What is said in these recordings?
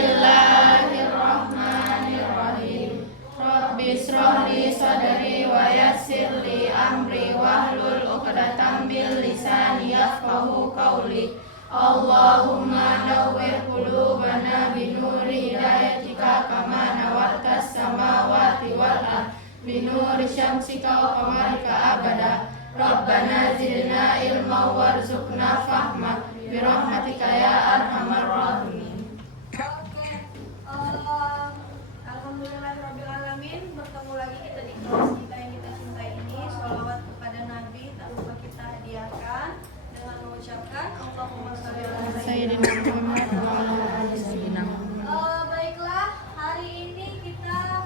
Bismillahirrahmanirrahim. Rabbi shrah li sadri wa yassir li amri wahlul 'uqdatam min lisani yafqahu qawli. Allahumma nawwir qulubana binuri hidayatika kama nawartas samawati wal ard binuri syamsika wa qamarika abada. Rabbana zidna ilma warzuqna fahma birahmatika ya arhamar rahimin. Alhamdulillahirrabbilalamin. Bertemu lagi kita di kelas kita yang kita cintai ini. Sholawat kepada Nabi tak lupa kita hadiahkan dengan mengucapkan Allahumma sholli ala sayyidina Muhammad wa ala ali sayyidina. Baiklah, hari ini kita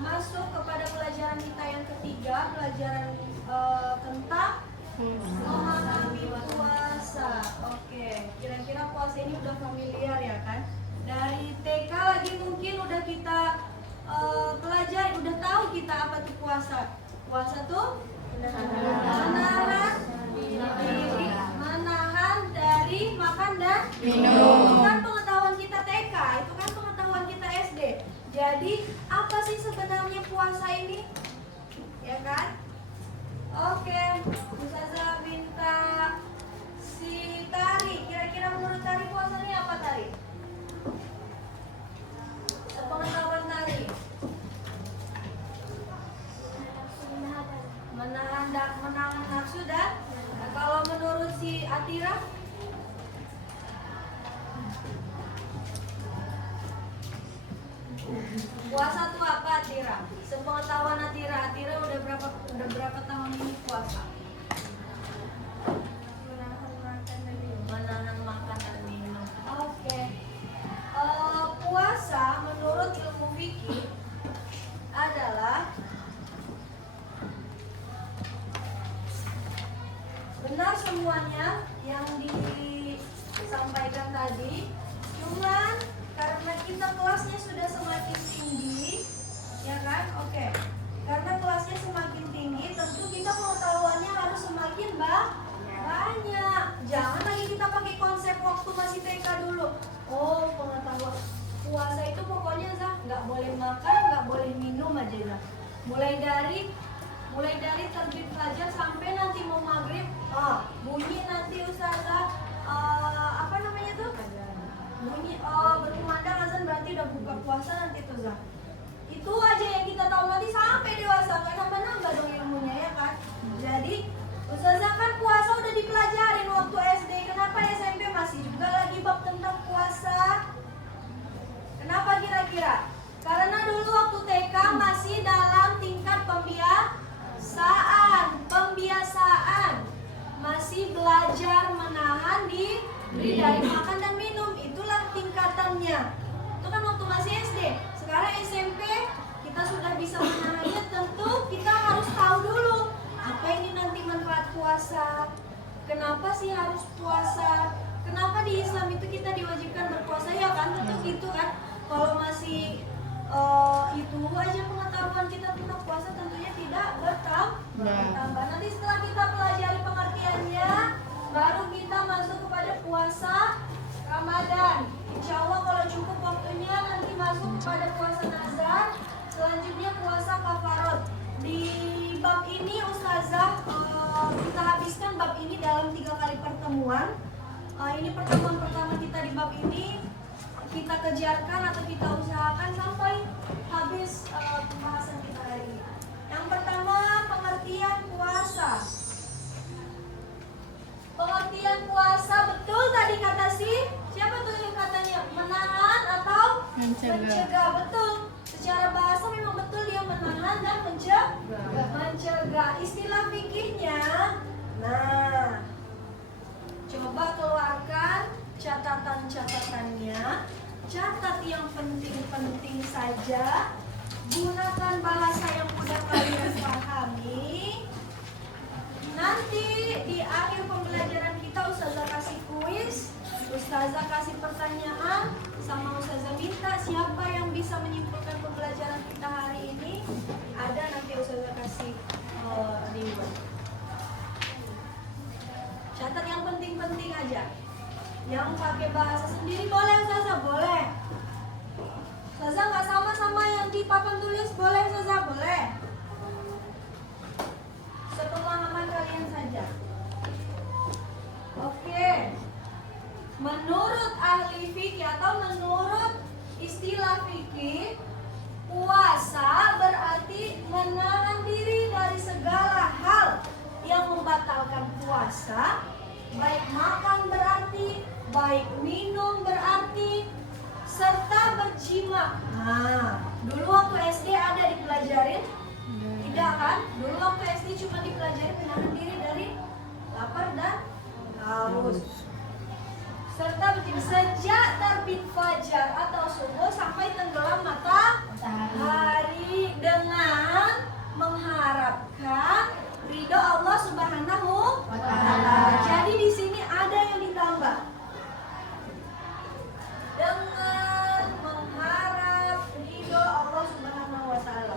masuk kepada pelajaran kita yang ketiga, pelajaran tentang memahami puasa. Oke, kira-kira puasa ini udah familiar ya kan? Dari TK lagi mungkin udah kita pelajari, udah tahu kita apa tuh puasa. Puasa tuh menahan dari makan dan minum. Itu kan pengetahuan kita TK, itu kan pengetahuan kita SD. Jadi apa sih sebenarnya puasa ini? Ya kan? Oke, Ustazah minta si Tari. Kira-kira menurut Tari puasa ini apa Tari? Pengetahuan Tari. Menahan nafsu dan kalau menurut si Atira? Puasa itu apa Atira? Sepengetahuan Atira udah berapa tahun ini puasa? Menahan makan dan minum. Oke. Puasa menurut ilmu fikih adalah benar semuanya yang disampaikan tadi, cuman karena kita kelasnya sudah semakin tinggi, ya kan? Oke. Karena kelasnya semakin tinggi, tentu kita pengetahuannya harus semakin banyak. Jangan lagi kita pakai konsep waktu masih TK dulu. Oh, pengetahuan puasa itu pokoknya nggak boleh makan, nggak boleh minum aja Zah. Mulai dari terbit fajar sampai nanti mau maghrib, bunyi nanti Ustazah apa namanya tuh? Bunyi berkumandang azan berarti udah buka puasa nanti tuh Zah. Itu aja yang kita tahu nanti sampai dewasa, nggak nambah-nambah dong ilmunya ya kan? Jadi Ustazah kan puasa udah dipelajarin waktu SD, kenapa SMP masih juga lagi bab tentang puasa? Kenapa kira-kira? Karena dulu waktu TK masih dalam tingkat pembiasaan, masih belajar menahan diri dari makan dan minum, itulah tingkatannya. Itu kan waktu masih SD. Sekarang SMP kita sudah bisa menahannya, tentu kita harus tahu dulu apa ini nanti manfaat puasa. Kenapa sih harus puasa? Kenapa di Islam itu kita diwajibkan berpuasa ya kan? Tentu gitu kan. Kalau masih itu aja pengetahuan kita tentang puasa tentunya tidak bertambah. Nanti setelah kita pelajari pengertiannya, baru kita masuk kepada puasa Ramadan. Insya Allah kalau cukup waktunya nanti masuk kepada puasa Nazar, selanjutnya puasa Kafarot. Di bab ini Ustazah kita habiskan bab ini dalam 3 kali pertemuan. Ini pertemuan pertama kita di bab ini. Kita kejarkan atau kita usahakan sampai habis pembahasan kita hari ini. Yang pertama, pengertian puasa. Pengertian puasa betul tadi kata siapa tuh yang katanya menahan atau mencegah? Betul. Secara bahasa memang betul dia menahan dan mencegah. Istilah fikihnya, nah, coba keluarkan catatan-catatannya. Catat yang penting-penting saja. Gunakan bahasa yang mudah kalian pahami. Nanti di akhir pembelajaran kita Ustazah kasih kuis, Ustazah kasih pertanyaan, sama Ustazah minta siapa yang bisa menyimpulkan pembelajaran kita hari ini. Ada nanti Ustazah kasih reward. Catat yang penting-penting aja. Yang pakai bahasa sendiri boleh Ustazah, boleh. Ustazah nggak sama yang di papan tulis, boleh Ustazah? Boleh. Sepemahaman kalian saja. Oke. Menurut ahli fikih atau menurut istilah fikih, puasa berarti menahan diri dari segala hal yang membatalkan puasa. Baik makan berarti, baik minum berarti, serta berjima. Nah, dulu waktu SD ada dipelajarin? Tidak kan? Dulu waktu SD cuma dipelajari menahan diri dari lapar dan haus. Serta berjima sejak terbit fajar atau subuh sampai tenggelam matahari dengan mengharapkan ridho Allah Subhanahu wa Ta'ala. Jadi di sini ada yang ditambah. Dengan mengharap ridho Allah Subhanahu wa Ta'ala.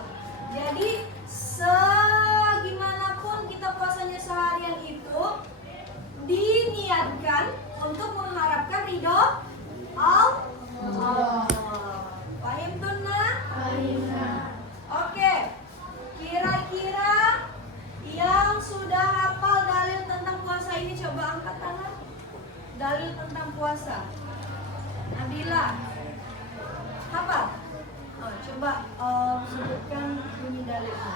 Jadi segimanapun kita puasanya seharian itu diniatkan untuk mengharapkan ridho Allah. Paham Tuna? Oke. Kira-kira yang sudah hafal dalil tentang puasa ini coba angkat tangan. Dalil tentang puasa. Nabila, hafal? Coba sebutkan bunyi dalilnya.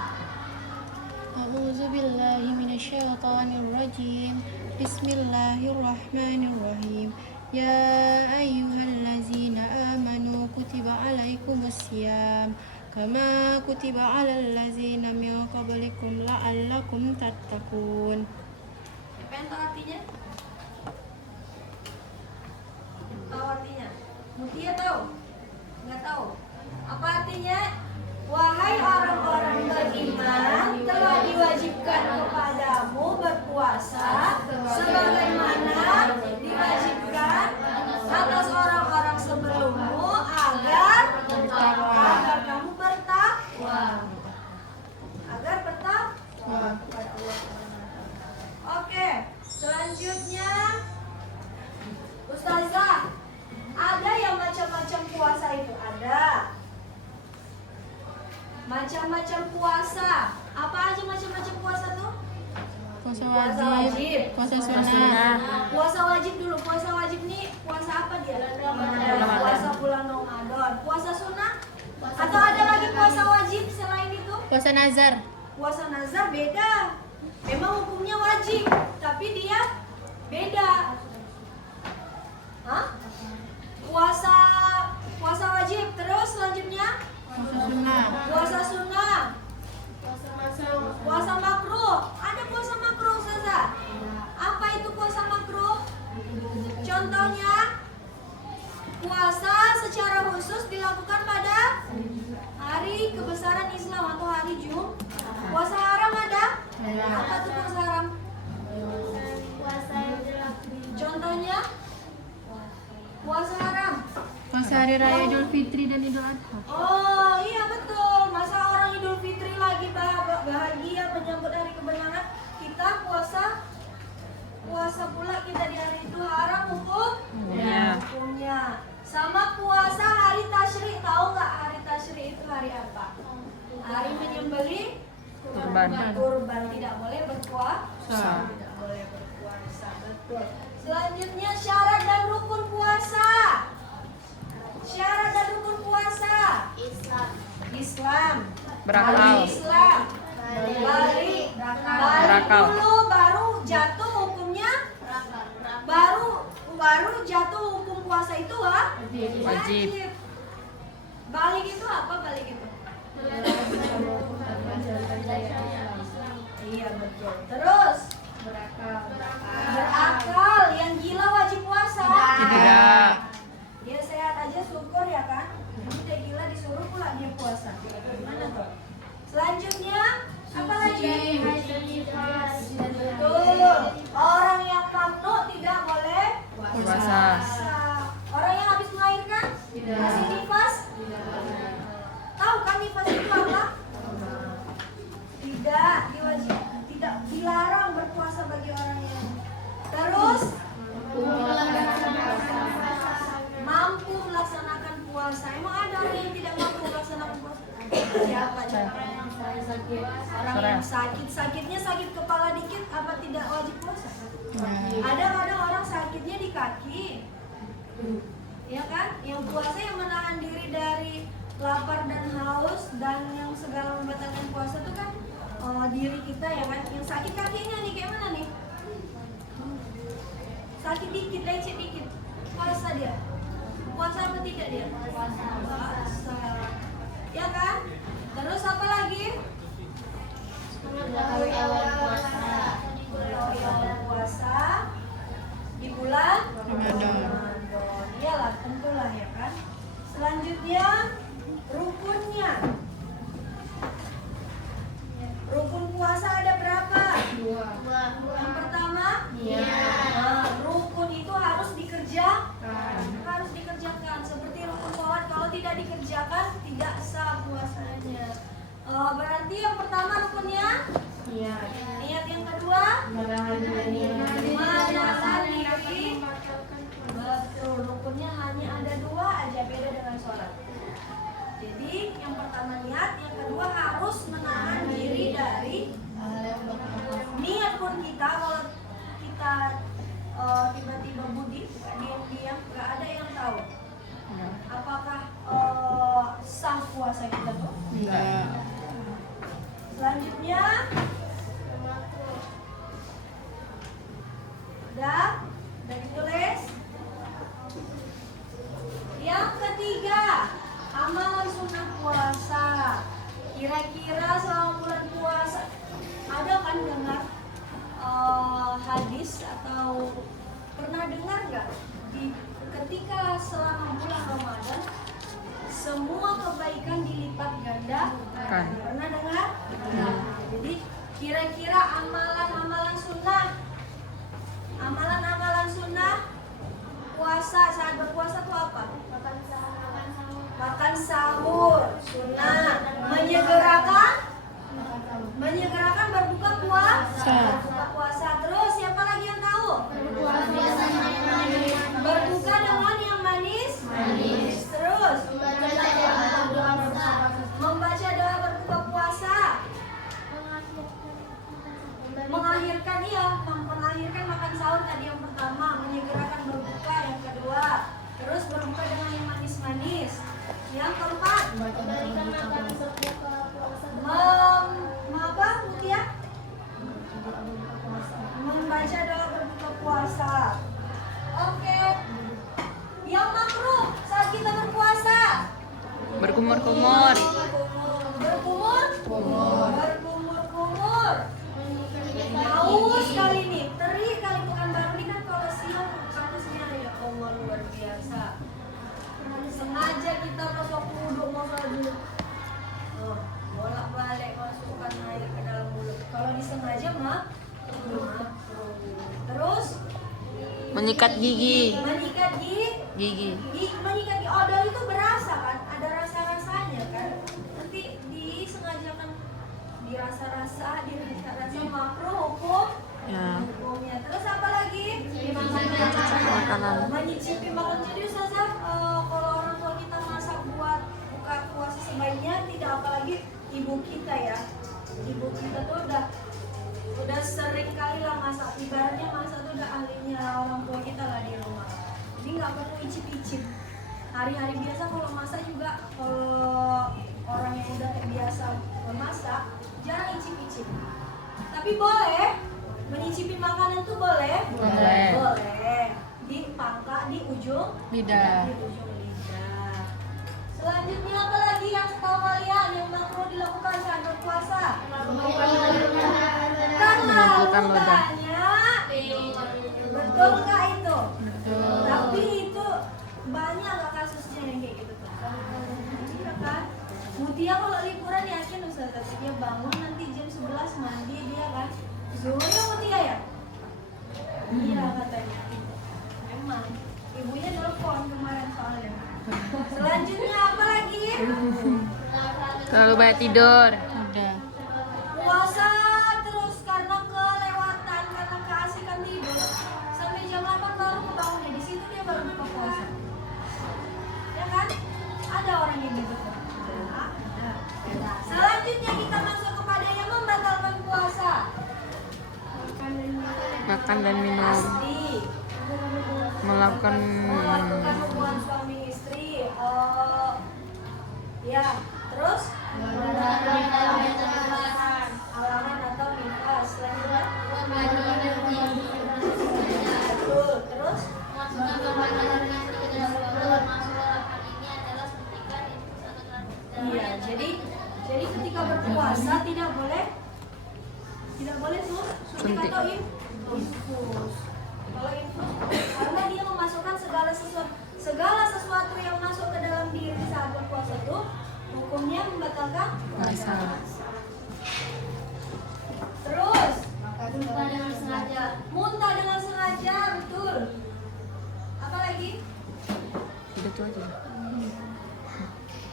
A'udzu billahi minasyaitonir rajim. Bismillahirrahmanirrahim. Ya ayyuhallazina amanu kutiba alaikumusiyam kama kutiba alal ladzina min qablikum la'allakum tattaqun. Apa yang tahu artinya? Tahu artinya? Mutia tahu? Enggak tahu. Apa artinya? Wahai orang-orang beriman, telah diwajibkan kepadamu berpuasa sebagaimana diwajibkan atas orang-orang sebelummu agar kamu bertakwa. Agar bertakwa kepada Allah. Oke, selanjutnya Ustazah, ada yang macam-macam puasa itu? Ada. Macam-macam puasa. Apa aja macam-macam puasa tuh? Puasa wajib, puasa sunnah. Puasa wajib dulu. Puasa wajib nih puasa apa dia? Puasa bulan Ramadan. Puasa sunnah? Atau ada lagi puasa wajib selain itu? Puasa nazar. Puasa nazar beda. Memang hukumnya wajib, tapi dia beda. Hah? Puasa wajib. Terus selanjutnya? Puasa sunnah. Puasa sunnah. Puasa makruh. Ada puasa makruh, Ustazah? Apa itu puasa makruh? Contohnya, puasa secara khusus dilakukan pada hari kebesaran Islam atau hari Jumat. Puasa haram ada? Apa tuh puasa haram? Contohnya, puasa haram. Puasa hari raya Idul Fitri dan Idul Adha. Oh iya betul. Masa orang Idul Fitri lagi bahagia menyambut hari kemenangan, kita puasa pula kita di hari itu haram hukumnya. Sama puasa hari tasyrik, tahu nggak hari tasyrik itu hari apa? Hari menyembelih kurban. Tidak boleh berpuasa. Tidak boleh berpuasa. Betul. Selanjutnya syarat dan rukun puasa. Syarat dan rukun puasa. Islam. Berakal. Islam. Balik. Dulu baru jatuh hukumnya. Baru jatuh hukum puasa itu wajib. Balik itu apa balik itu? Iya betul. Terus berakal. Yang gila wajib puasa? Tidak. Dia sehat aja syukur ya kan? Dia gila disuruh pula dia puasa. Gimana tuh? Selanjutnya apa lagi? Betul. Orang yang mamnu tidak boleh Puasa. Orang yang habis melahirkan masih nifas? Tahu kan nifas itu apa? Tidak diwajib, tidak dilarang sakitnya sakit kepala dikit, apa tidak wajib puasa? Wajib. Ada kadang orang sakitnya di kaki, ya kan? Yang puasa yang menahan diri dari lapar dan haus dan yang segala membatalkan puasa itu kan diri kita ya kan. Yang sakit kakinya nih kayak mana nih? Sakit dikit, lecet dikit, puasa dia. Puasa apa tidak dia? Puasa. Ya kan? Terus apa lagi? Mengetahui awal puasa di bulan Ramadan. Iyalah, tentulah ya kan. Selanjutnya rukunnya. Rukun puasa ada berapa? Dua. Yang pertama, Iya. rukun itu harus dikerjakan. Harus dikerjakan. Seperti rukun sholat, kalau tidak dikerjakan tidak sah puasanya. Berarti yang pertama rukunnya niat, yang kedua menahan diri. Betul, rukunnya hanya ada dua aja, beda dengan sholat. Jadi yang pertama niat, yang kedua harus menahan diri dari niat pun kita. Kalau kita tiba-tiba budi, diam-diam, nggak ada yang tahu apakah sah puasa kita tuh. Enggak. Selanjutnya udah ditulis. Yang ketiga, amalan sunnah puasa. Kira-kira selama bulan puasa ada kan dengar hadis atau pernah dengar nggak ketika selama bulan Ramadan semua kebaikan dilipat ganda? Kan. Pernah dengar? Nah, jadi kira-kira amalan-amalan sunnah puasa, saat berpuasa itu apa? Makan sahur, sunnah. Menyegerakan berbuka puasa. Berbuka puasa. Terus siapa lagi yang tahu? Berbuka dengan yang manis. Terus membaca doa berbuka puasa. Mengakhirkan makan sahur tadi yang pertama, menyegerakan berbuka yang kedua. Terus berbuka dengan yang manis-manis. Yang keempat, membaca doa berbuka puasa. Oke. Yang makruh saat kita berpuasa. Berkumur-kumur. Berkumur. Haus kali ini, terik kali bukan baru ini kan kalau siang panasnya ya Allah luar biasa. Sengaja kita masuk wudhu mau sholat dulu. Bolak-balik masukkan air ke dalam mulut. Kalau disengaja mah terus Menyikat gigi. menyikat Gigi. menyikat odol itu berasa kan, ada rasa-rasanya kan. Nanti disengajakan dirasa-rasa makruh hukum. Ya. Hukumnya. Terus apa lagi? Makanan. Menyicipi makanan. Jadi Ustazah, kalau orang tua kita masak buat buka puasa sebaiknya tidak, apalagi ibu kita ya. Ibu kita tuh udah sering kali lah masak. Ibaratnya masak tuh udah ahlinya orang tua kita lah di rumah. Jadi nggak perlu icip-icip. Hari-hari biasa kalau masak juga, kalau orang yang udah biasa memasak jarang icip-icip. Tapi boleh menyicipi makanan tuh boleh. Di pangkal, di ujung Lidah. Di ujung lidah. Selanjutnya apa lagi yang setahu kalian yang makruh dilakukan saat berpuasa? Mengumpulkan ludah. Betul nggak itu? Betul. Tapi itu banyak nggak kasusnya yang kayak gitu tuh? Iya kan? Mutia kalau liburan yakin Ustazah, dia bangun nanti jam 11 mandi dia kan. Zuhur ya Mutia ya? Iya katanya. Emang ibunya telepon kemarin soalnya. Selanjutnya apa lagi? Terlalu banyak tidur. Udah. Puasa terus karena kelewatan, karena keasikan tidur sampai jam 8 baru kebangun. Di situ dia baru buka puasa. Ya kan? Ada orang yang gitu. Selanjutnya kita masuk kepada yang membatalkan puasa. makan dan minum, pasti. melakukan Melakukan hubungan suami istri. Ya, terus halangan atau nifas. Selanjutnya betul. Terus iya, jadi ketika berpuasa tidak boleh tuh suntik Suntik. atau infus. Kalau infus karena dia memasukkan segala sesuatu yang masuk ke dalam diri saat berpuasa itu hukumnya membatalkan puasa. Terus muntah dengan sengaja, betul. Apa lagi? Itu aja.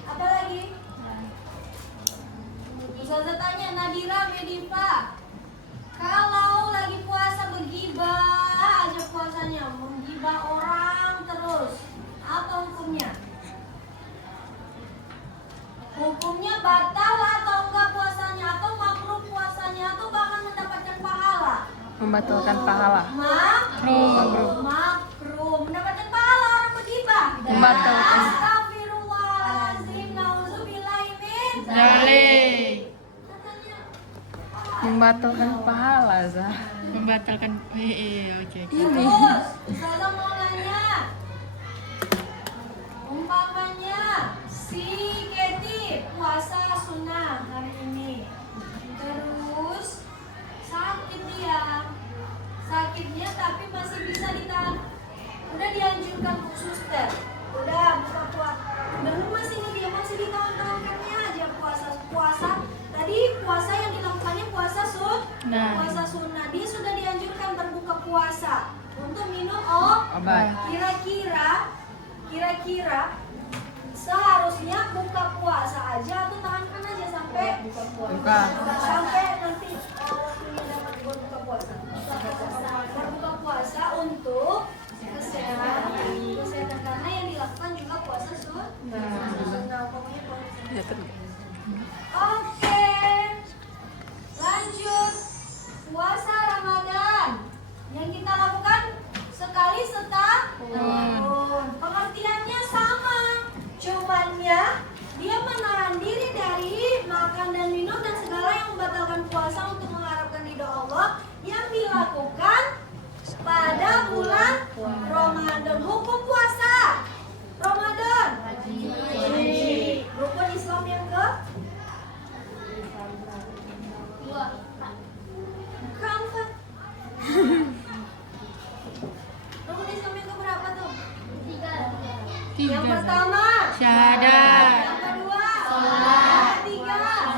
Apa lagi? Ustazah tanya, Nadira, Mediva, kalau lagi puasa begibah aja puasanya, menggibah orang terus, apa hukumnya? Hukumnya batal atau enggak puasanya, atau makruh puasanya, atau bahkan mendapatkan pahala? Membatalkan pahala. Makruh. Mendapatkan pahala orang begibah. Membatalkan. Astagfirullahaladzim, nauzubillahi min Dalik. katanya. Membatalkan pahala, Zah. Membatalkan. Oke. Terus, Ustazah mau nanya, umpamanya si Keti puasa sunnah hari ini, terus sakitnya tapi masih bisa ditahan, udah dianjurkan Bu Suster, udah buka puasa, belum masih ditahan-tahankannya aja puasa. Tadi puasa yang dilakukannya puasa sunnah, dia sudah dianjurkan berbuka puasa untuk minum Obat. Kira-kira seharusnya buka puasa aja atau tahankan aja sampai Buka. sampai nanti waktunya dapat berbuka puasa. Berbuka puasa untuk kesehatan karena yang dilakukan juga puasa sunnah. Pokoknya puasa. Ya, terus. Oke, lanjut. Puasa Ramadan yang kita lakukan sekali setahun. Pengertiannya sama, cumannya dia menahan diri dari makan dan minum dan segala yang membatalkan puasa untuk mengharapkan ridho Allah yang dilakukan pada bulan Ramadan. Hukum puasa Ramadan. Rukun Islam yang keempat. Rukun Islam yang keberapa tuh? Yang pertama Syahadat. yang kedua yang ketiga yang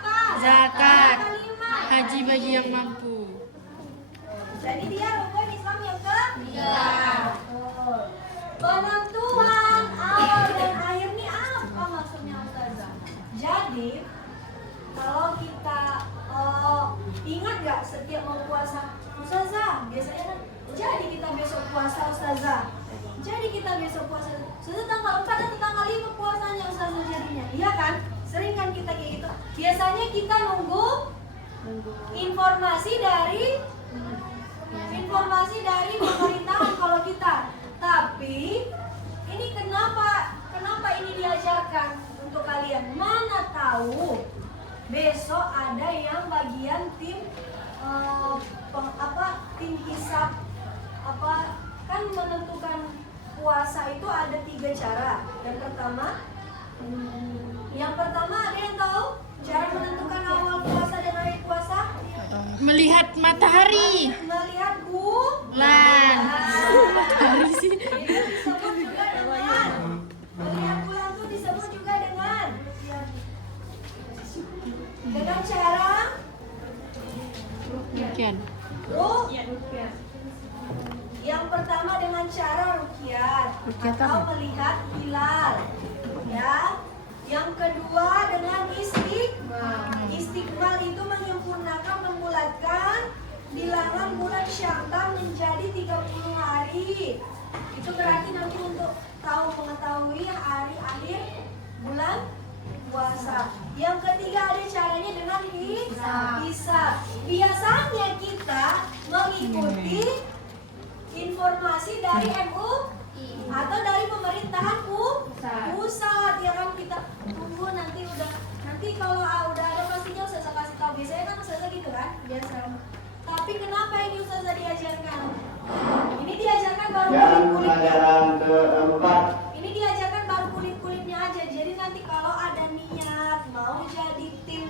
keempat Zakat. yang kelima. Haji bagi yang mampu. Jadi dia rukun Islam yang ketiga. Penentuan awal dan akhir ini apa maksudnya Ustazah? Jadi kalau kita ingat gak setiap mau puasa Ustazah, biasanya kan jadi kita besok puasa Ustazah. Jadi kita besok puasa Ustazah tanggal 4 atau tanggal 5 puasanya Ustazah jadinya. Iya kan? Sering kan kita kayak gitu. Biasanya kita nunggu informasi dari pemerintahan kalau kita. Tapi ini kenapa ini diajarkan untuk kalian? Mana tahu besok ada yang bagian tim tim hisab kan menentukan puasa itu ada 3 cara. Yang pertama ada yang tahu cara menentukan awal puasa dan akhir puasa? Melihat matahari. Melihat bulan. Matahari sih. Itu disebut juga dengan melihat bulan itu disebut juga dengan cara Demikian. ruqyah. Yang pertama dengan cara ruqyah Ruqyah atau apa? melihat hilal. Ya. Yang kedua dengan istiqmal. Istiqmal itu menyempurnakan, membulatkan bilangan bulan Sya'ban menjadi 30 hari. Itu berarti nanti untuk mengetahui hari akhir bulan puasa. Yang ketiga ada caranya dengan hisab. Biasanya kita menghisab mengikuti informasi dari MUI atau dari pemerintahan pusat. Ya kan, kita tunggu nanti kalau udah ada pastinya Ustazah kasih tahu. Biasanya kan Ustazah gitu kan, biasa. Tapi kenapa ini Ustazah diajarkan? Ini diajarkan baru kulit-kulitnya. Ini diajarkan baru kulit-kulitnya aja. Jadi nanti kalau ada niat mau jadi tim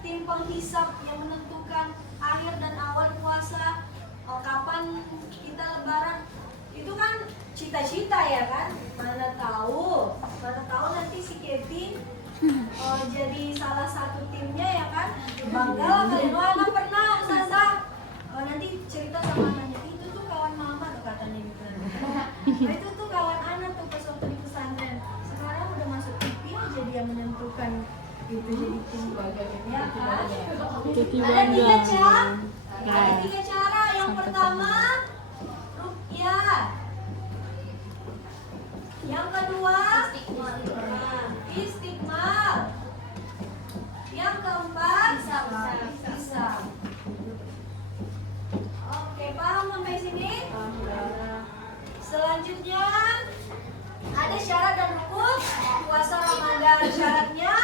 tim penghisap yang menentukan akhir dan awal puasa, kapan kita lebaran, itu kan cita-cita ya kan. Mana tahu nanti si Kevin jadi salah satu timnya ya kan. Bangga lah kalian. Wah, anak pernah Ustazah nanti cerita sama anaknya, itu tuh kawan mama tuh katanya gitu. Itu tuh kawan anak tuh pas waktu di pesantren. Sekarang udah masuk TV aja dia menentukan itu jadi tim ya kan. Ada tiga cara. Yang pertama ruqyah. Yang kedua istiqmal. Yang keempat bisa. Oke, paham sampai sini? Selanjutnya ada syarat dan rukun puasa Ramadan. Syaratnya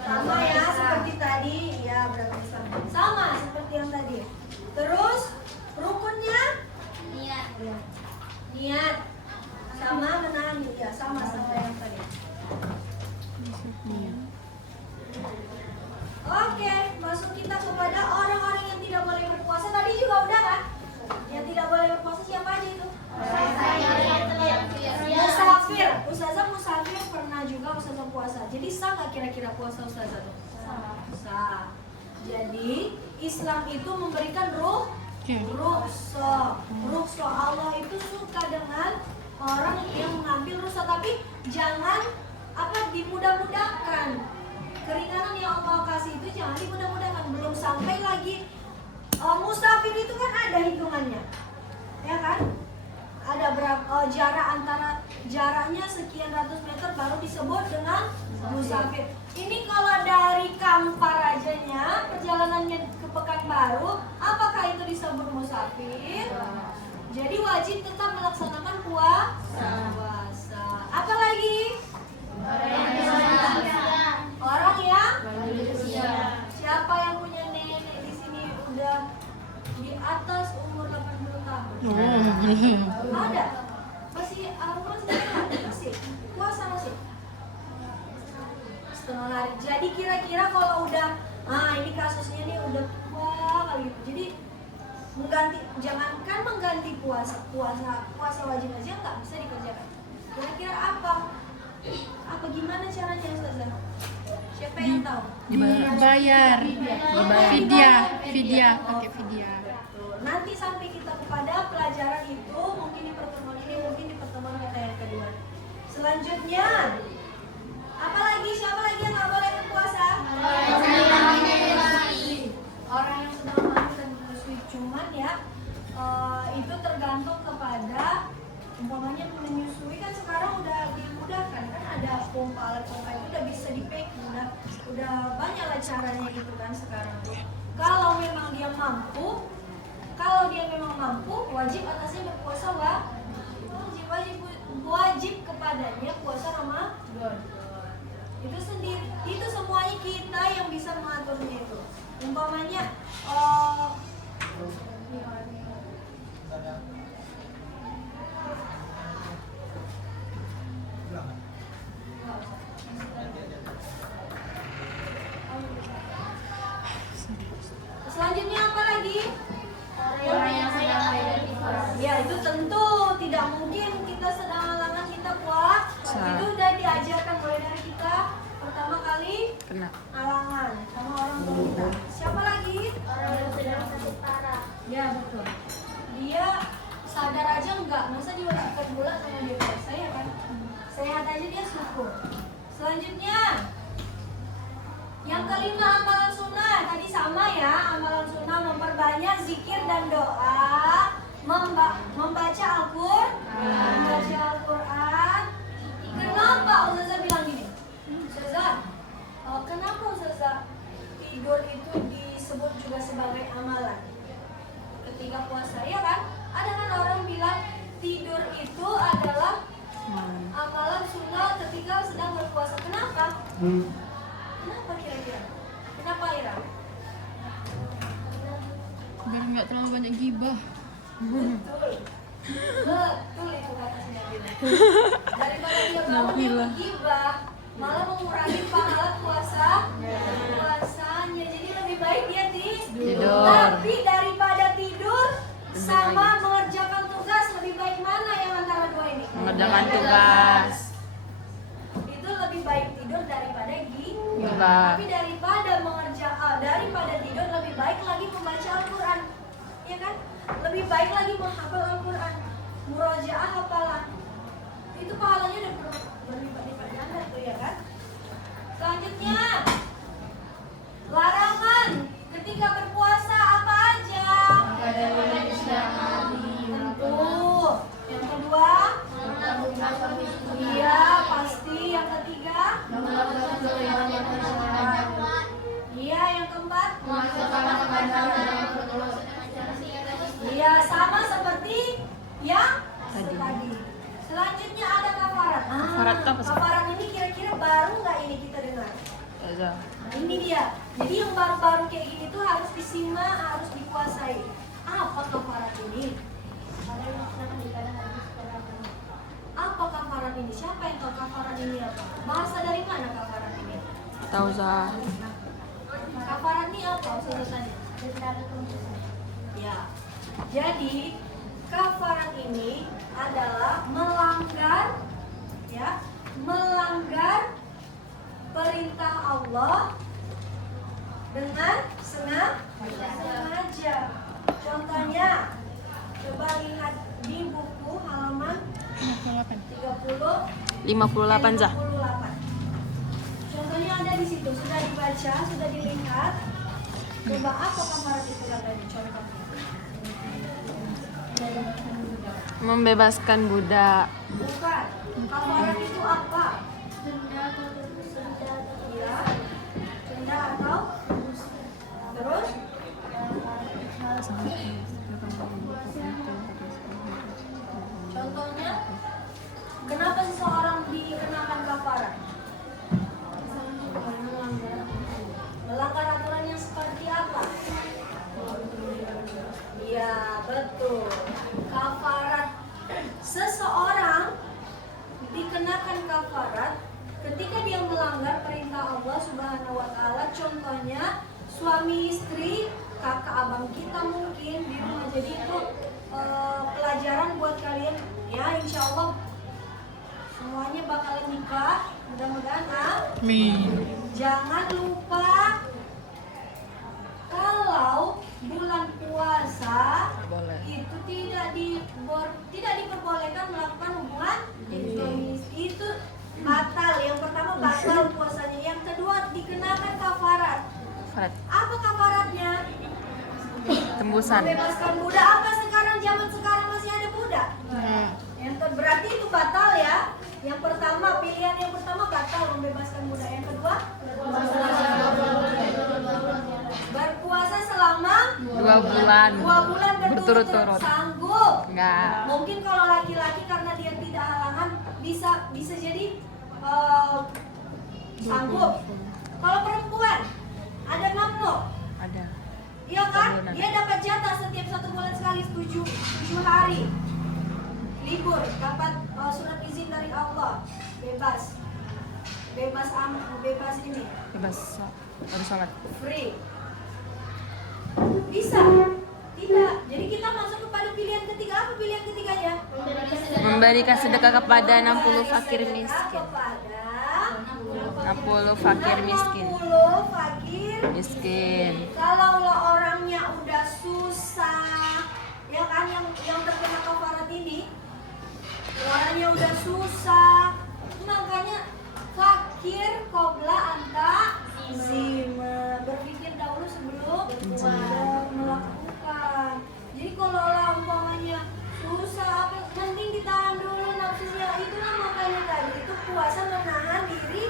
sama ya seperti tadi, ya berarti sama seperti yang tadi. Terus rukunnya niat sama menahan, ya sama yang tadi. Oke, masuk kita kepada orang-orang yang tidak boleh berpuasa. Tadi juga udah kan? Yang tidak boleh berpuasa siapa aja itu? Musafir. Ustazah musafir pernah juga Ustazah puasa. Jadi sah nggak kira-kira puasa Ustazah tuh? Sah. Jadi Islam itu memberikan rukhsah. Allah itu suka dengan orang yang mengambil rukhsah, tapi jangan dimudah-mudahkan. Keringanan yang Allah kasih itu jangan dimudah-mudahkan. Belum sampai lagi musafir itu kan ada hitungannya, ya kan? Ada berapa jaraknya sekian ratus meter baru disebut dengan musafir. Ini kalau dari Kampar ajanya perjalanannya ke Pekanbaru, apakah itu disebut musafir? Jadi wajib tetap melaksanakan puasa. Apalagi orang yang siapa yang punya nenek di sini udah di atas umur 80 tahun? Ada? Masih puasa masih setengah hari. Jadi kira-kira kalau udah ini kasusnya nih udah tua kali gitu. Jadi jangankan mengganti puasa wajib aja nggak bisa dikerjakan. Kira-kira apa gimana caranya Ustazah? Siapa yang tahu? Dibayar. Fidyah, pakai fidyah. Nanti sampai kita kepada pelajaran itu mungkin di pertemuan ini, mungkin di pertemuan kita yang kedua. Selanjutnya, siapa lagi yang nggak boleh berpuasa? Orang yang sedang hamil dan menyusui. Cuman ya itu tergantung kepada umpamanya menyusui kan sekarang udah dimudahkan kan, ada alat pompa itu udah bisa di-packing, udah banyak lah caranya gitu kan sekarang tuh. Kalau dia memang mampu, wajib atasnya berpuasa wajib kepadanya puasa Ramadan. Itu sendiri, itu semuanya kita yang bisa mengaturnya itu. Umpamanya selanjutnya apa lagi? Orang yang sedang haid. Ya, itu tentu tidak mungkin kita sedang halangan kita puasa. Itu udah diajarkan mulai dari kita pertama kali halangan sama orang tua kita. Siapa lagi? Orang yang sedang sakit parah. Ya, betul. Dia sadar aja enggak, masa diwajibkan pula sama dia puasa ya kan? Sehat aja dia syukur. Selanjutnya yang kelima, amalan sunnah. Tadi sama ya, amalan sunnah memperbanyak zikir dan doa, membaca Al-Quran. Kenapa Ustazah bilang gini? Ustazah, kenapa Ustazah tidur itu di disebut juga sebagai amalan. Ketika puasa, ya kan? Ada kan orang bilang tidur itu adalah amalan sunnah ketika sedang berpuasa. Kenapa? Kenapa kira-kira? Kenapa Ira? Biar nggak terlalu banyak gibah. Betul. Betul itu kata si Nabila. Daripada dia bangun gibah, malah mengurangi pahala puasanya. Jadi lebih baik dia Tidur. Tapi daripada tidur sama mengerjakan tugas, lebih baik mana yang antara dua ini? Mengerjakan tugas. Itu lebih baik tidur daripada Gibah. Tapi daripada tidur lebih baik lagi membaca Al-Quran, ya kan? Lebih baik lagi menghafal Al-Quran, murojaah hafalan. Itu pahalanya udah berlipat-lipat ganda tuh, ya kan? Selanjutnya, larangan ketika berpuasa apa aja? Tentu. Yang kedua, iya pasti. Yang ketiga, iya. Yang keempat, iya sama seperti yang tadi. Selanjutnya ada kafarat. Kafarat apa sih? Kafarat ini kira-kira baru nggak ini kita dengar? Ya, Nah, ini dia. Jadi yang baru-baru kayak gini tuh harus disimak, harus dikuasai. Apa kafarat ini? Apa kafarat ini? Siapa yang tahu kafarat ini apa? Bahasa dari mana kafarat ini? tahu Zah. Kafarat ini apa sebutannya? Ya. Jadi kafarat ini adalah melanggar perintah Allah dengan sengaja. Contohnya, coba lihat di buku halaman 58 Zah. 58. Contohnya ada di situ, sudah dibaca, sudah dilihat. Coba apa kafarat itu katanya? Contohnya. Membebaskan budak. Bukan. Kafarat itu apa? Ya. Denda atau terus? Contohnya, kenapa seseorang dikenakan kafarat? Melanggar aturan yang seperti apa? Iya, betul. Kafarat. Seseorang dikenakan kafarat ketika dia melanggar perintah Allah Subhanahu wa taala. Contohnya suami istri, kakak abang kita mungkin di rumah. Jadi itu pelajaran buat kalian ya, insya Allah semuanya bakalan nikah. Mudah-mudahan Amin. jangan lupa kalau bulan puasa Boleh. itu tidak diperbolehkan melakukan hubungan intimis. Itu batal. Yang pertama batal puasanya. Yang kedua dikenakan kafarat. Kafarat. Apa kafaratnya? Tembusan. Membebaskan budak. Apa sekarang zaman sekarang masih ada budak? Berarti itu batal ya. Yang pertama, pilihan yang pertama batal membebaskan budak. Yang kedua berpuasa selama 2 bulan. 2 bulan Berturut-turut. Sanggup? Enggak. Mungkin kalau laki-laki karena dia tidak halangan bisa jadi sanggup. Kalau perempuan ada mampu, Ada. iya kan? Sebulan. Dia dapat jatah setiap 1 bulan sekali 7 hari libur, dapat surat izin dari Allah, bebas ini, Bebas. Harus sholat. free. Bisa? Tidak. Jadi kita masuk kepada pilihan ketiga. Apa pilihan ketiganya? Memberikan sedekah kepada 60 fakir Sedekah miskin. kepada 60 fakir miskin. 60 fakir Miskin. Kalau orangnya udah susah, ya kan, yang terkena kafarat ini, orangnya udah susah, makanya fakir qabla anta zima, berpikir dahulu sebelum melakukan. Jadi kalau lah umpamanya susah, mending ditahan dulu nafsunya. Itulah makanya tadi itu puasa menahan diri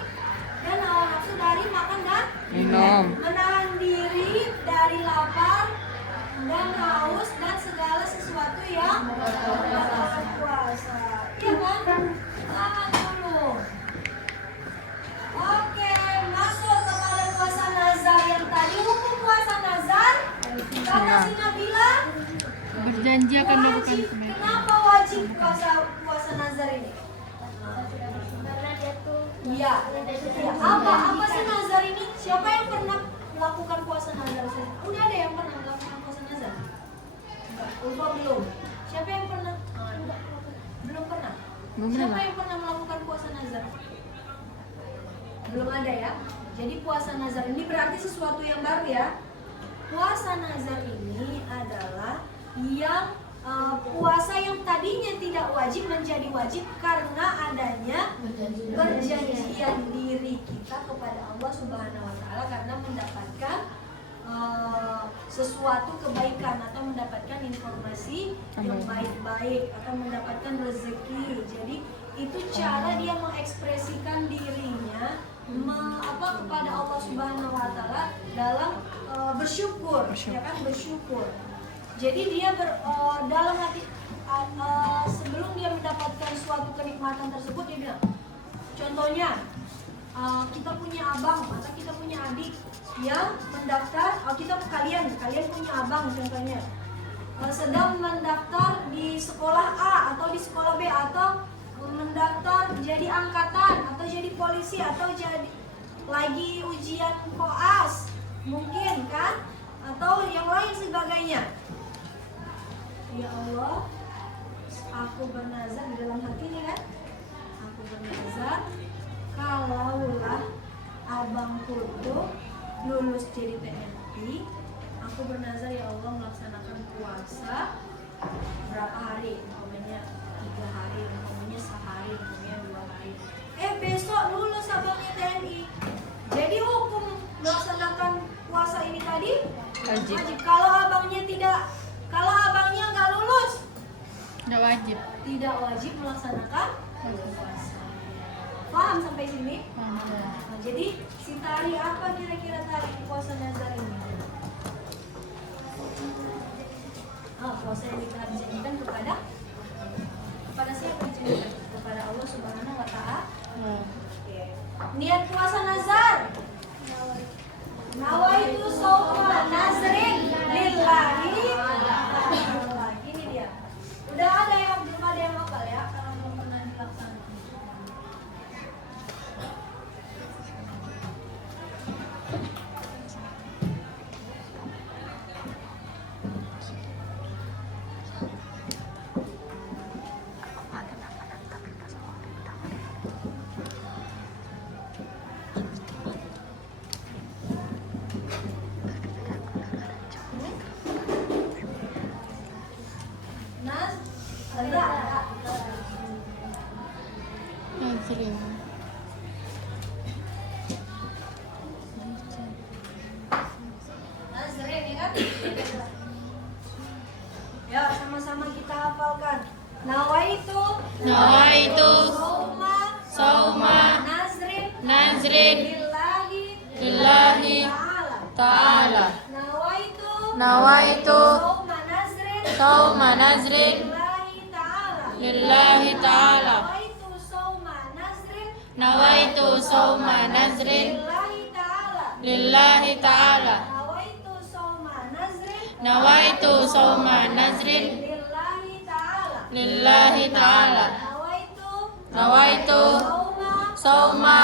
dan hawa nafsu dari makan dan Minum. menahan diri dari dan haus dan segala sesuatu yang membatalkan puasa. Iya kan? Tahan dulu. Oke, masuk kepada puasa nazar yang tadi. Hukum puasa nazar kata si Nabila Berjanji akan melakukan wajib. kebaikan. Kenapa wajib puasa nazar ini? Karena dia tuh Iya. Ya, apa sih nazar ini? Siapa yang pernah melakukan puasa nazar? Udah ada yang pernah melakukan puasa nazar? Ulfa belum. Siapa yang pernah? Belum pernah. Belum Siapa pernah. yang pernah melakukan puasa nazar? Belum ada ya. Jadi puasa nazar ini berarti sesuatu yang baru ya. Puasa nazar ini adalah yang puasa yang tadinya tidak wajib menjadi wajib karena adanya perjanjian diri kita kepada Allah Subhanahu wa taala karena mendapatkan sesuatu kebaikan atau mendapatkan informasi yang baik-baik atau mendapatkan rezeki. Jadi itu cara dia mengekspresikan dirinya kepada Allah Subhanahu wa taala dalam bersyukur, ya kan, bersyukur. Jadi dia dalam hati sebelum dia mendapatkan suatu kenikmatan tersebut dia bilang, contohnya kita punya abang atau kita punya adik yang mendaftar, kalian punya abang contohnya sedang mendaftar di sekolah A atau di sekolah B atau mendaftar jadi angkatan atau jadi polisi atau jadi lagi ujian koas mungkin kan, atau yang lain sebagainya. Ya Allah, aku bernazar di dalam hati ini kan, aku bernazar kalaulah abangku itu lulus jadi TNI, aku bernazar ya Allah melaksanakan puasa berapa hari, umpamanya 3 hari, umpamanya sehari, umpamanya 2 hari. Besok lulus abangnya TNI. Jadi hukum melaksanakan puasa ini tadi Wajib. Kalau abangnya nggak lulus, Tidak wajib. tidak wajib melaksanakan puasa. Paham sampai sini? Nah, jadi si tari apa kira-kira tari puasa nazar ini? Puasa yang dijanjikan kepada siapa dijanjikan? Kepada Allah Subhanahu wa taala. Oke. Niat puasa nazar. Nawaitu shauma nazrin lillahi. Ini dia. Udah ada yang belum ada yang hafal ya karena belum pernah dilaksanakan. Nazrin. Nazrin ya kan? Ya, sama-sama kita hafalkan. Nawaitu Sauma Nazrin lillahi ta'ala. Nawaitu sauma nazrin lillahi ta'ala. Nawaitu sauma nazrin Lillahi ta'ala. Nawaitu sauma nazrin Lillahi ta'ala. Nawaitu Sauma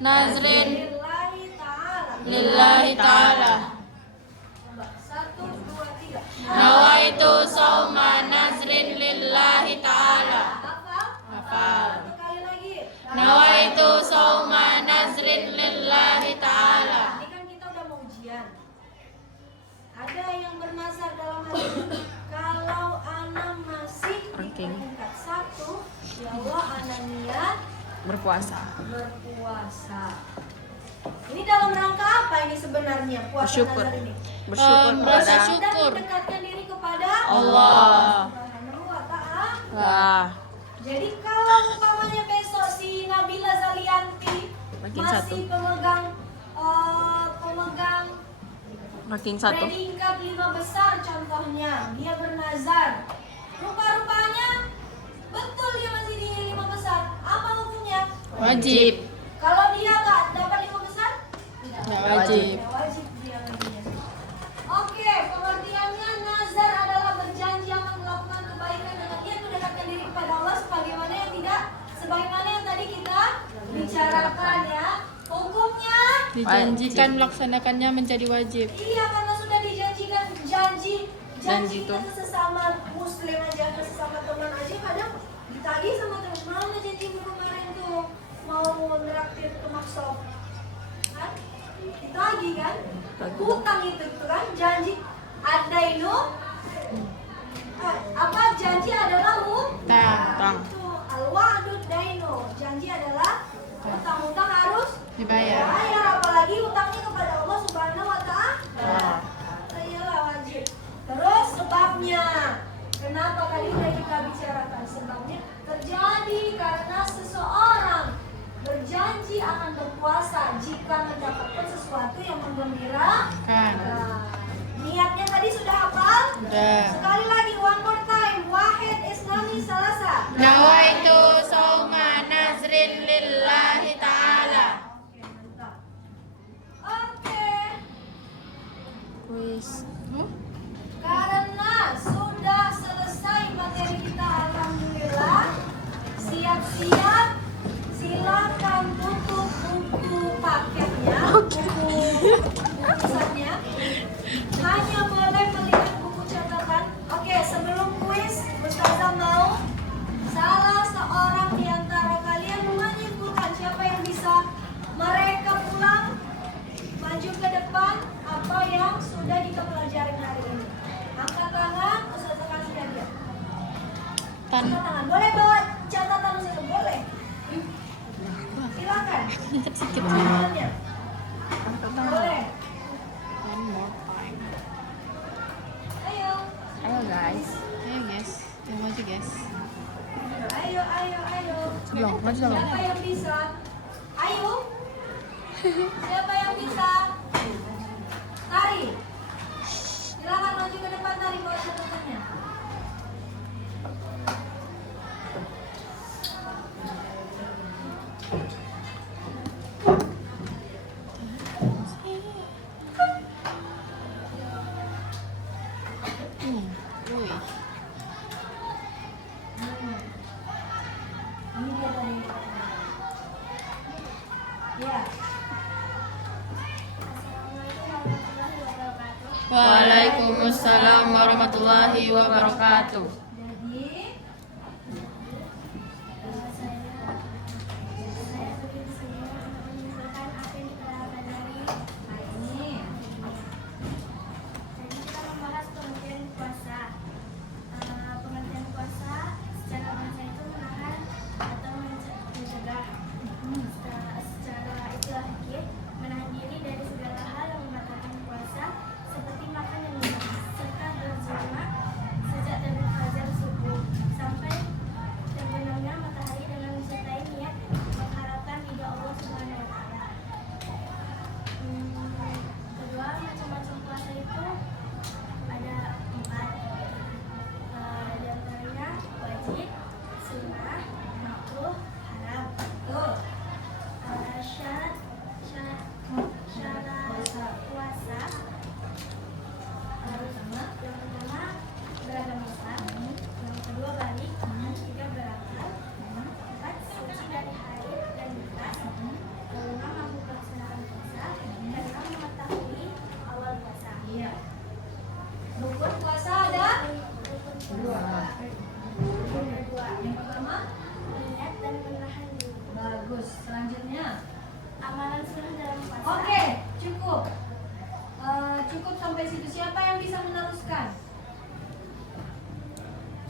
nazrin Lillahi ta'ala. Satu, dua, tiga. Nawaitu sauma nazrin lillahi ta'ala. Hafal. Satu kali lagi. Nawaitu sauma nazrin lillahi ta'ala. Ini kan kita udah mau ujian. Ada yang bernazar dalam hati. Kalau anak masih di Oke. peringkat 1, ya Allah anak niat Berpuasa. berpuasa. Ini dalam rangka apa ini sebenarnya puasa Bersyukur. nazar ini? Bersyukur Rasa kepada syukur. Dan mendekatkan diri kepada Allah. Subhanahu wa ta'ala. Lah. Jadi kalau umpamanya besok si Nabila Zalianti Makin masih satu. pemegang Ranking 1. Peringkat 5 besar contohnya, dia bernazar. Rupa-rupanya betul dia masih di 5 besar. Apa hukumnya? Wajib. Kalau dia nggak dapat 5 besar? Nggak wajib. Nggak wajib dia lagi. Oke, pengertiannya nazar adalah berjanji akan melakukan kebaikan dengan niat mendekatkan diri kepada Allah sebagaimana yang tadi kita bicarakan ya. Hukumnya Dijanjikan melaksanakannya menjadi wajib. iya, karena sudah dijanjikan janji Janji kita sesama muslim aja, sesama teman aja kadang ditagih sama teman, mana janjimu kemarin tuh mau neraktir ke maksud kan? Ditagih kan? Hutang itu kan janji ada itu apa janji adalah Hutang. itu al-wa'du dainu, janji adalah hutang harus Dibayar. apalagi hutangnya kepada Allah Subhanahu wa Ta'ala. Iyalah wajib. Terus sebabnya, kenapa tadi udah kita bicarakan sebabnya terjadi karena seseorang berjanji akan berpuasa jika mendapatkan sesuatu yang menggembirakan. Niatnya tadi sudah hafal? Sudah. Sekali lagi, one more time. Wahid Islami Salasa. Nawaitu sauma nazrin lillahi ta'ala. Oke, mantap. Oke. Kuis. Karena sudah selesai materi kita, alhamdulillah. Siap-siap, silakan tutup buku paketnya, buku tulisannya. Hanya boleh melihat buku catatan. Oke, sebelum kuis, Ustazah mau salah seorang di antara kalian menyimpulkan siapa yang bisa mereka pulang maju ke depan apa yang sudah kita pelajari hari ini. Angkat tangan, Ustazah kasih hadiah. Angkat tangan. Boleh bawa catatan Ustazah? Boleh. Silakan. Sedikit. Catatannya. Boleh. One more time. Ayo. Ayo guys. Ayo guys, yang maju guys. Ayo. Sebelum, maju sebelum. Siapa yang bisa? Ayo. Siapa yang bisa? Tari. Silakan maju ke depan, Tari, bawa catatannya. Woi. Ini dia tadi. Ya. Waalaikumsalam warahmatullahi wabarakatuh. Jadi ini Pengertian puasa secara bahasa itu menahan atau mencegah. Secara istilah fikih, menahan diri dari segala hal yang membatalkan puasa, seperti makan dan minum, serta berjamaah sejak terbit fajar subuh sampai terbenamnya matahari dengan menyertai niat mengharapkan ridha Allah Subhanahu wa Ta'ala. Kedua, macam-macam puasa itu ada 4. Di antaranya wajib, sunnah, makruh, haram. tuh. Syarat puasa harus yang pertama beragama Islam, yang kedua balik, yang ketiga berakal, 4 suci dari haid dan nifas, kelima mampu melaksanakan puasa, dan 6 mengetahui awal puasa. Iya. Rukun puasa ada dua. Yang pertama, Niat dan menahan diri. bagus. Selanjutnya, Amalan sunnah dalam puasa. oke, cukup. Cukup sampai situ. Siapa yang bisa meneruskan?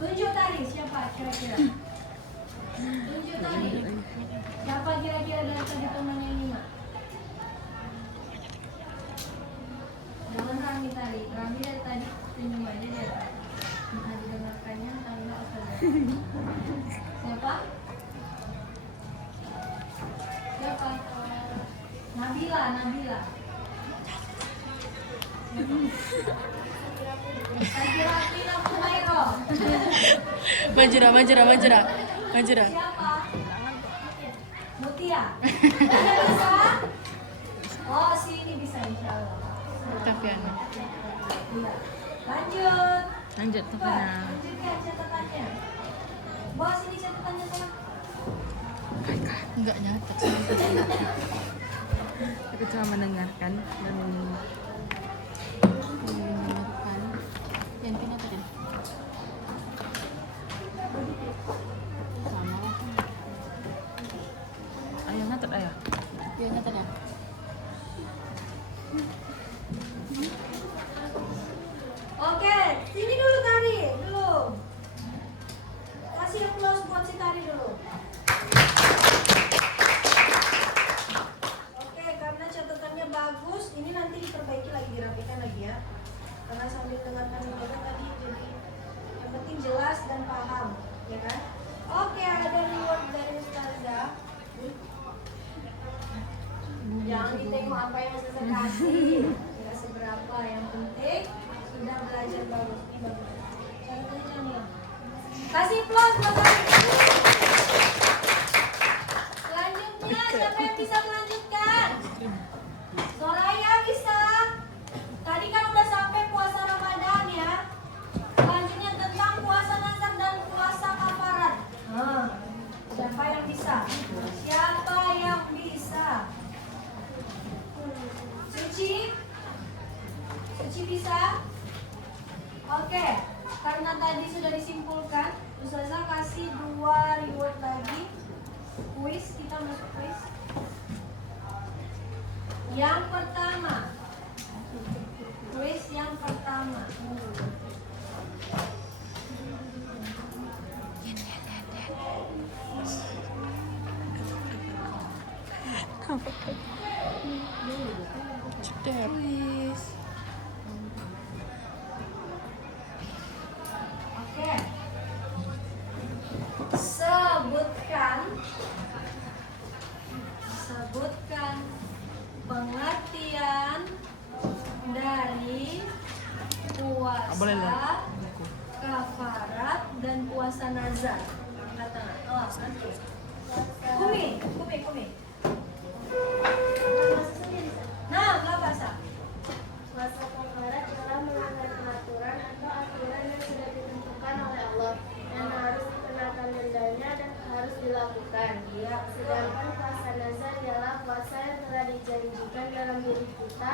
Tunjuk tadi siapa kira-kira? Tunjuk tadi. Siapa kira-kira dari tadi temannya Nima? Jangan Rami tadi. Rami dari tadi senyum aja dia. Nah, didengarkannya entah enggak apa. Siapa? Siapa? Nabila. Siapa? Ayo. Majura, majura, majura. Majura. Siapa? Mutia. Bisa? Oh, si ini bisa insya Allah. Tafiana. Iya. Lanjut. Lanjut Coba, Tafana. lanjutkan catatannya. Bawa sini catatannya, Pak. Enggak nyatet. Aku cuma mendengarkan dan Mendengarkan. Yang pindah tadi. Sama lah. ayah ngatur ayah. Yang nyatet ya. Oke, sini dulu Tari, dulu. Kasih applause buat si Tari dulu. Oke, karena catatannya bagus, ini nanti diperbaiki lagi, dirapikan lagi ya. Karena sambil dengarkan juga tadi, jadi yang penting jelas dan paham, ya kan? Oke, ada reward dari Ustazah. Jangan ditengok apa yang Ustazah kasih, tidak seberapa. Yang penting sudah belajar bagus. Ini bagus. Catatannya jangan hilang. Kasih applause buat Tari. Selanjutnya, siapa yang bisa melanjutkan? Soraya bisa. Tadi kan udah sampai puasa Ramadan ya. Selanjutnya tentang puasa nazar dan puasa kafarat. Siapa yang bisa? Siapa yang bisa? Suci? Suci bisa? Oke, karena tadi sudah disimpulkan, Ustazah kasih 2 reward lagi. Kuis, kita masuk kuis. Yang pertama, kuis yang pertama. Cedek. Oke. Sebutkan pengertian dari Boleh puasa lah. kafarat dan puasa nazar. Angkat tangan. Oh, Kumi. Nah, nggak bahasa. Puasa kafarat adalah melanggar peraturan atau aturan yang sudah ditentukan oleh Allah dan harus dikenakan dendanya dan harus dilakukan. Sedangkan puasa nazar adalah puasa yang telah dijanjikan dalam diri kita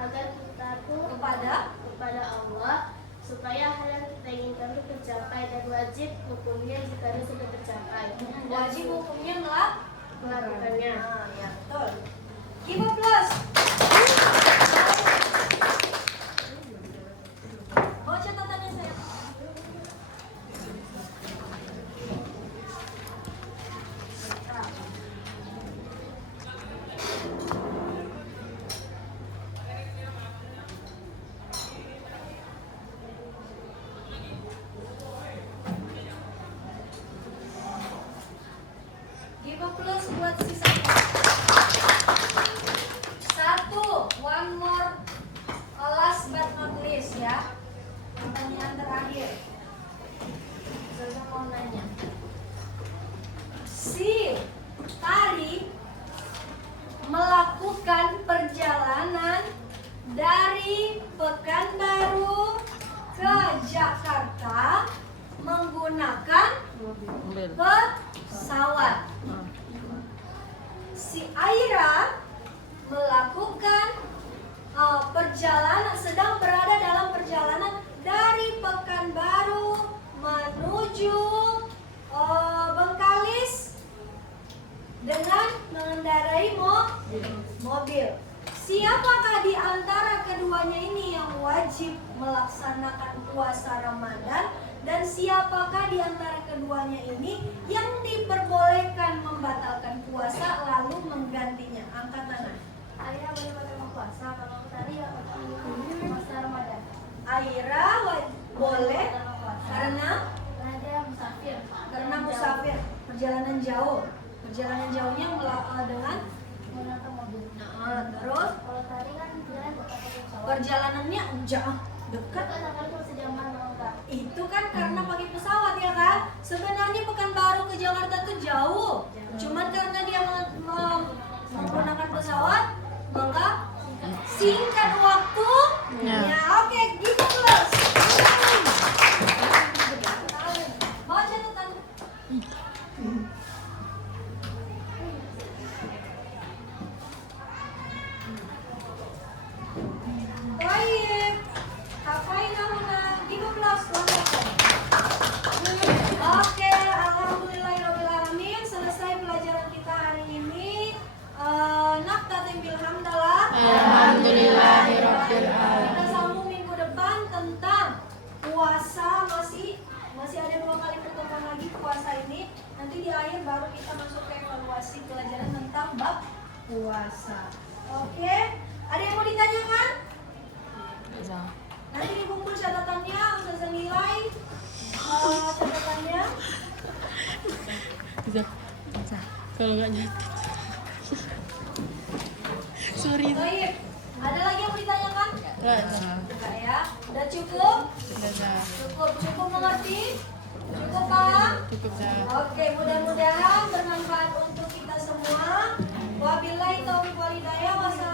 agar kita tuh kepada Allah supaya hal yang kita inginkan itu tercapai, dan wajib hukumnya jika itu sudah tercapai. Wajib hukumnya melakukannya. Nah, ya betul. Give a plus. Oh, catatannya saya. Give a plus buat si Safa. 1, one more, last but not least ya. Pertanyaan terakhir. Saya mau nanya. Si Tari melakukan perjalanan dari Pekanbaru ke Jakarta menggunakan Mobil. pesawat. Si Aira melakukan perjalanan, sedang berada dalam perjalanan dari Pekanbaru menuju Bengkalis dengan mengendarai mobil. Siapakah di antara keduanya ini yang wajib melaksanakan puasa Ramadan, dan siapakah di antara keduanya ini yang diperbolehkan membatalkan puasa lalu menggantinya? Angkat tangan. Aira boleh puasa kalau tadi puasa Ramadan. Aira boleh karena musafir. Karena musafir, perjalanan jauh. Perjalanan jauhnya dengan menggunakan mobil. Nah, terus Kalau tadi kan jalan pakai pesawat. perjalanannya jauh, dekat. Kan sejaman mau enggak? Itu kan Cuman karena dia menggunakan pesawat, maka singkat waktu. Ya, oke, gitu terus. Bawa catatan. Baik. Hafaina huna 13 langkah. Oke, alhamdulillahirobbilalamin. Selesai pelajaran kita hari ini. Naktatim bil hamdalah. Alhamdulillahirabbil alamin. Kita sambung minggu depan tentang puasa. Masih ada 2 kali pertemuan lagi puasa ini. Nanti di akhir baru kita masuk ke evaluasi pelajaran tentang bab puasa. Oke, ada yang mau ditanyakan? Nanti dikumpul catatannya, Ustazah nilai catatannya. Bisa. Kalau nggak nyatet. Sorry. Baik, ada lagi yang mau ditanyakan? Nggak ada. Enggak ya? Udah cukup? Nggak ada. Cukup mengerti? Cukup paham? Cukup dah. Oke, mudah-mudahan bermanfaat untuk kita semua. Wabillahi taufiq wal hidayah. Wassalamualaikum